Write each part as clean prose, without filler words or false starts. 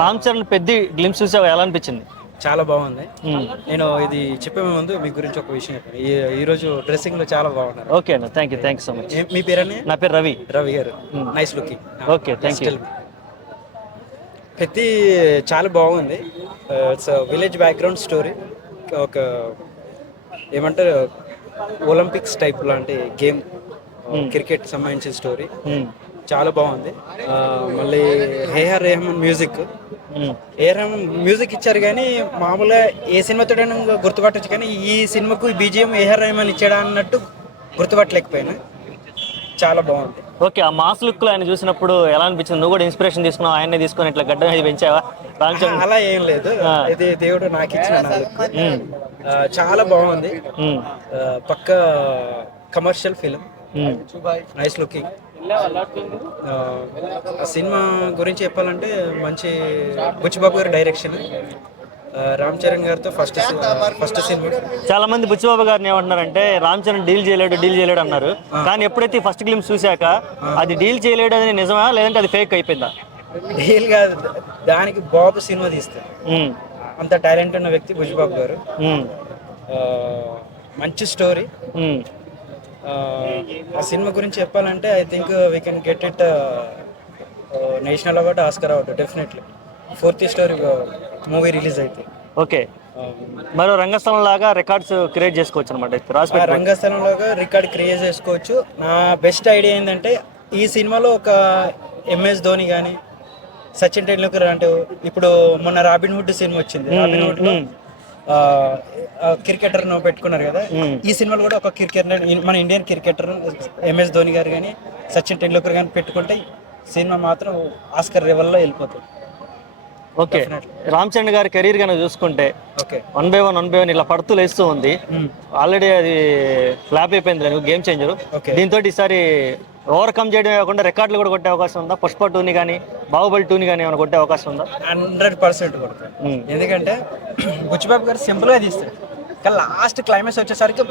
రామ్ చరణ్ పెద్ద గ్లిమ్స్ చూసావు, ఎలా అనిపించింది? చాలా బాగుంది. నేను ఇది చెప్పే ముందు మీ గురించి ఒక విషయం చెప్పాను. ఈ రోజు డ్రెస్సింగ్ లో చాలా బాగున్నారు. ఓకే అన్న, థ్యాంక్ యూ సో మచ్. మీ పేరని? నా పేరు రవి. రవి గారు, nice looking. Okay, thank you. పెద్ద చాలా బాగుంది. It's village background story. ఒక ఏమంటారు, ఒలింపిక్స్ టైప్ లాంటి గేమ్, క్రికెట్ సంబంధించిన స్టోరీ. చాలా బాగుంది. మళ్ళీ AR Rahman music. AR Rahman music ఇచ్చారు కానీ మామూలుగా ఏ సినిమాతో గుర్తుపట్టచ్చు, కానీ ఈ సినిమాకు ఈ బీజిఎం ఏఆర్ రెహమాన్ ఇచ్చాడా అన్నట్టు గుర్తుపట్టలేకపోయినా. చాలా బాగుంది. ఓకే, ఆ మాస్ లుక్ లో ఆయన చూసినప్పుడు ఎలా అనిపించింది? నువ్వు కూడా ఇన్స్పిరేషన్ తీసుకున్నావు, ఆయన్ని తీసుకొని ఇట్లా గడ్డ మీద పెంచావా? అలా ఏం లేదు, ఇది దేవుడు నాకు ఇచ్చిన నా లుక్. చాలా బాగుంది. పక్క కమర్షియల్ ఫిలిం, నైస్ లుకింగ్. ఆ సినిమా గురించి చెప్పాలంటే మంచి బుచ్చిబాబు గారి డైరెక్షన్, రామ్ చరణ్ గారితో ఫస్ట్ సినిమా. చాలా మంది బుచ్చిబాబు గారిని ఏమంటున్నారంటే రామ్ చరణ్ డీల్ చేయలేడు అన్నారు. కానీ ఎప్పుడైతే ఫస్ట్ గ్లిమ్స్ చూశాక అది డీల్ చేయలేడు అని నిజమా, లేదంటే అది ఫేక్ అయిపోయిందా? డీల్ కాదు, దానికి బాబు సినిమా తీస్తారు. అంత టాలెంట్ ఉన్న వ్యక్తి బుచ్చిబాబు గారు. మంచి స్టోరీ. ఆ సినిమా గురించి చెప్పాలంటే I think we can get it national award, Oscar award definitely. 4th story movie release అయితే. ఓకే, మరో రంగస్థలం లాగా రికార్డ్స్ క్రియేట్ చేసుకోవచ్చు అనమాట. రంగస్థలం లాగా రికార్డ్ క్రియేట్ చేసుకోవచ్చు. నా బెస్ట్ ఐడియా ఏంటంటే ఈ సినిమాలో ఒక ఎంఎస్ ధోని కానీ, సచిన్ టెండూల్కర్ అంటే, ఇప్పుడు మొన్న రాబిన్ హుడ్ సినిమా వచ్చింది, రాబిన్ హుడ్ లో క్రికెటర్ పెట్టుకున్నారు కదా. ఈ సినిమాలో కూడా ఒక క్రికెటర్, మన ఇండియన్ క్రికెటర్ ఎంఎస్ ధోని గారు కానీ, సచిన్ టెండూల్కర్ కానీ పెట్టుకుంటే సినిమా మాత్రం ఆస్కర్ లెవెల్లో వెళ్ళిపోతుంది. ఓకే, రామ్ చరణ్ గారి కెరీర్ కనుక చూసుకుంటే వన్ బై వన్ ఇలా పడుతూ లేస్తూ ఉంది. ఆల్రెడీ అది ఫ్లాప్ అయిపోయింది, గేమ్ చేంజర్. దీంతో ఈసారి ఓవర్కమ్ చేయడం కాకుండా రికార్డులు కూడా కొట్టే అవకాశం ఉందా? పుష్ప 2ని కానీ, బాహుబలి 2ని కానీ ఏమైనా కొట్టే అవకాశం ఉందా? 100% కొడతారు. ఎందుకంటే బుచ్చిబాబు గారు సింపుల్ గా తీస్తారు, కానీ లాస్ట్ క్లైమాక్స్ వచ్చేసరికి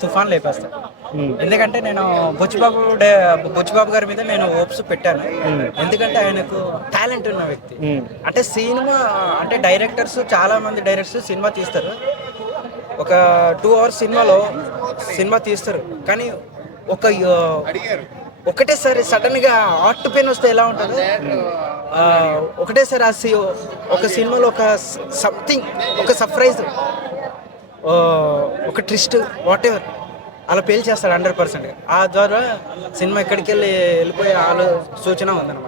తుఫాన్ లేపేస్తాడు. ఎందుకంటే నేను బుచ్చిబాబు గారి మీద నేను హోప్స్ పెట్టాను. ఎందుకంటే ఆయనకు టాలెంట్ ఉన్న వ్యక్తి. అంటే సినిమా అంటే చాలా మంది డైరెక్టర్స్ సినిమా తీస్తారు, ఒక 2 hours సినిమా తీస్తారు, కానీ ఒకటేసారి సడన్ గా హార్ట్ పెయిన్ వస్తే ఎలా ఉంటుందో, ఒకటేసారి ఒక సినిమాలో ఒక సంథింగ్, ఒక సర్ప్రైజ్, ఒక ట్విస్ట్, వాట్ ఎవర్ అలా పేల్ చేస్తాడు 100%. ఆ ద్వారా సినిమా ఎక్కడికి వెళ్ళిపోయే సూచన ఉందన్నమాట.